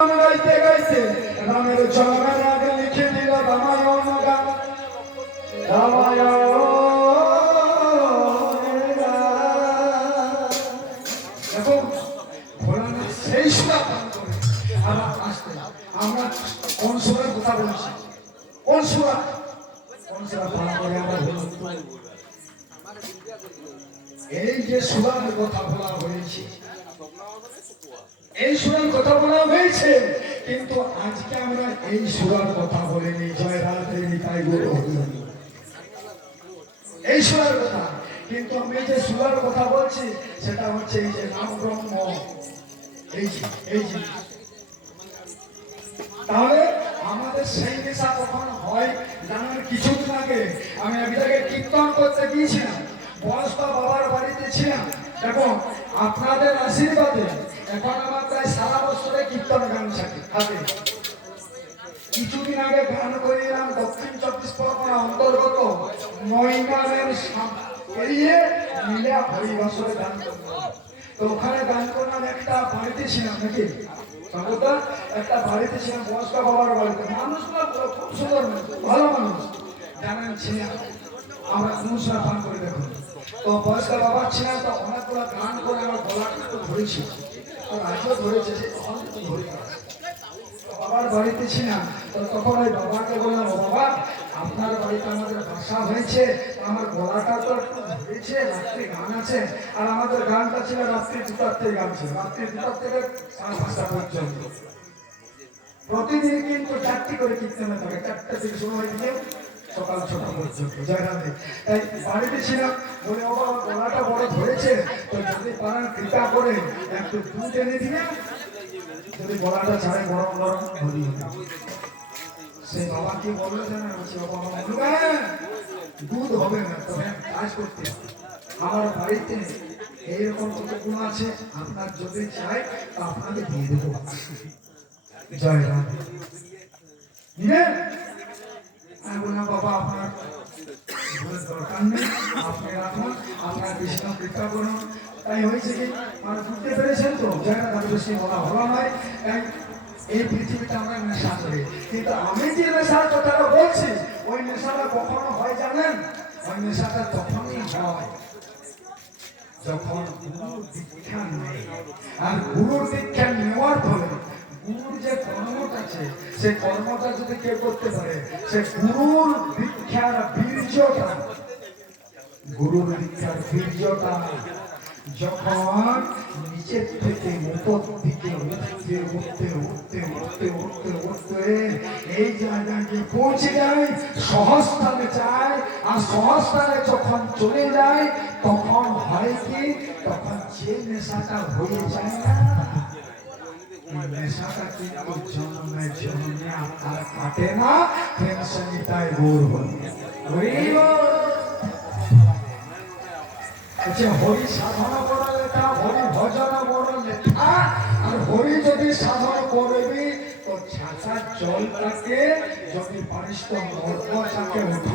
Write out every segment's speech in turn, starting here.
গাইতে গাইতে রামের জন্মের আগে লিখে দিল রামায়ণ গান। এবং ভোলানাথ সেই সুরা পান করে আমরা আসতে আমরা কোন সুরার কথা বলছি, কোন সুরা পান করে আমরা এই যে সুরার কথা বলা হয়েছে, এই সুরার কথা বলা হয়েছে, কিন্তু আজকে আমরা এই সুরার কথা বলিনি। জয় রাধে নিতাই গৌর হরি। এই সুরার কথা, কিন্তু আমি যে সুরার কথা বলছি সেটা হচ্ছে এই যে নাম ব্রহ্ম, এই যে তাহলে আমাদের সেই নেশা কখন হয় জানার কিছুদিন আগে আমি এক জায়গায় কীর্তন করতে গিয়েছিলাম, বয়স্ক বাবার বাড়িতে ছিলাম। দেখো আপনাদের আশীর্বাদে এখন আমার প্রায় সারা বছরে কীর্তন গান থাকে। কিছুদিন আগে গান করিলাম দক্ষিণ 24 পরগনা অন্তর্গত ময়নারের এরিয়ে মিলে হরিবাসরে গান করলাম। তো ওখানে গান করলাম, একটা বাড়িতে ছিলাম নাকি একটা বাড়িতে ছিলাম, বয়স্ক বাবার বাড়িতে। মানুষগুলো খুব সুন্দর, ভালো মানুষ, জানেন ছিলাম আমরা অনুষ্ঠান পান করে দেখুন। তো বয়স্ক বাবা ছিলাম, তো অনেকগুলো গান করে আমার গলাটা একটু ধরেছি, আজও ধরেছে, বাবার বাড়িতে ছিলাম। তো তখন ওই বাবাকে বললাম, বাবা আপনার বাড়িতে আমাদের বাসা হয়েছে, আমার গলাটা তো একটু ধরেছে, রাত্রি গান আছে। আর আমাদের গানটা ছিল রাত্রি 2টার থেকে গান ছিল, রাত্রি 2টার থেকে 5টা পর্যন্ত। প্রতিদিন কিন্তু 4টি করে কীর্তনে থাকে, 4টা থেকে শুরু হয়ে গিয়ে সকাল 6টা পর্যন্ত। জয়রাধে। তাই বাড়িতে ছিলাম, বলে বাবা গলাটা বড় ধরেছে, তো যদি পারেন কৃপা করে একটু দুধ এনে দিলে, যদি গলাটা ছাড়ে গরম গরম হরি। সেই বাবা কি বললো জানেন, দুধ হবে না, তবে কাজ করতে আমার বাড়িতে এইরকম কতগুলো আছে, আপনার যদি চাই তা আপনাকে দিয়ে দেবো। জয় রাম। আমি বললাম বাবা আপনার দরকার নেই, আপনি রাখুন, আপনার কৃষ্ণ কৃপা করুন। তাই হয়েছে কি মানে বুঝতে পেরেছেন তো, যারা তাদের বেশি বলা হলো নয়। তাই এই পৃথিবীতে আমরা নেশা করি, কিন্তু আমি যে নেশার কথাটা বলছি ওই নেশাটা কখনো হয় জানেন, ওই নেশাটা তখনই হয় যখন গুরুর দীক্ষা নেই। আর গুরুর দীক্ষা নেওয়ার ফলে গুরুর যে কর্মটা আছে, সেই কর্মটা যদি কেউ করতে পারে, সে গুরুর দীক্ষার বীর্যটা, যখন নিচের থেকে উপর দিকে উঠতে এই জায়গায় গিয়ে পৌঁছে যায়, সহস্থানে যায়। আর সহস্থানে যখন চলে যায় তখন হয় কি, তখন যে নেশাটা হয়ে যায় না, নেশাটা কিন্তু জন্মে আর কাটে না। টেনশনটাই দূর হরি সাধনা করা লেখা, হরি ভজন বড় লেখা। আর হরি যদি সাধন করবি তো ছাঁচার জলটাকে যদি পারিস তো মর্মটাকে উঠা,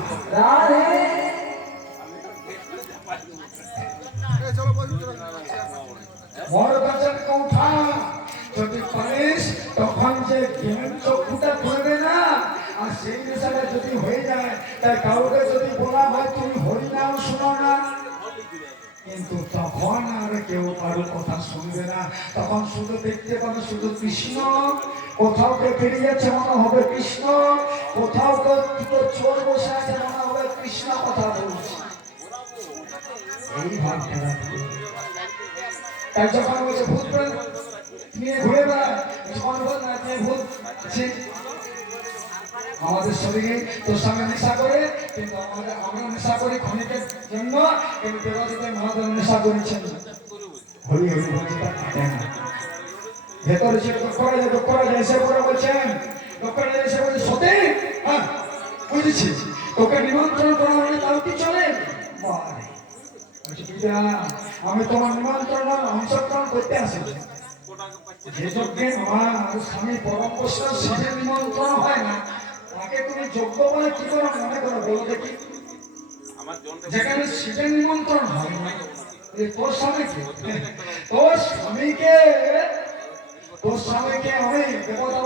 মর্মটাকে উঠা যদি পারিস, তখন যে জ্ঞান চক্ষুটা খুলবে না। আর সেই নেশাটা যদি হয়ে যায়, তাই কাউকে যদি বলা হয় তুমি হরি নাম শুনো না, কিন্তু তখন আর কেউ কারো কথা শুনবে না। তখন শুধু দেখতে পাবে শুধু কৃষ্ণ, কোথাও কেউ বেরিয়ে যাচ্ছে মনে হবে কৃষ্ণ, কোথাও কেউ চোর বসে আছে মনে হবে কৃষ্ণ কথা বলছে, এই ভাব খেলা। তাই যখন বলছে ভূত নিয়ে ঘুরে বেড়ায়, যখন বল না ভূত আমাদের শরীরে তোর সঙ্গে নেশা করে, কিন্তু আমরা নেশা করি ক্ষণিকের জন্য, কিন্তু দেবদেব মহাদেব নেশা করেছেন হরি হরি ভক্তিটা কাটে না। ভেতরে সে দক্ষরা যায় এসে পড়ে বলছেন, দক্ষরা এসে বলছে সত্যি, হ্যাঁ বুঝেছি, তোকে নিমন্ত্রণ করা হলে তাও কি চলে? আমি তোমার নিমন্ত্রণ অংশগ্রহণ করতে আসেছি। যে যজ্ঞে মা স্বামী পরম বৈষ্ণব শিবের নিমন্ত্রণ হয় না, তাকে তুমি যোগ্য বলে কি করে মনে করো বলো দেখি? যেখানে শিবের নিমন্ত্রণ হয় না, তোর স্বামীকে তোর স্বামীকে আমি দেবতা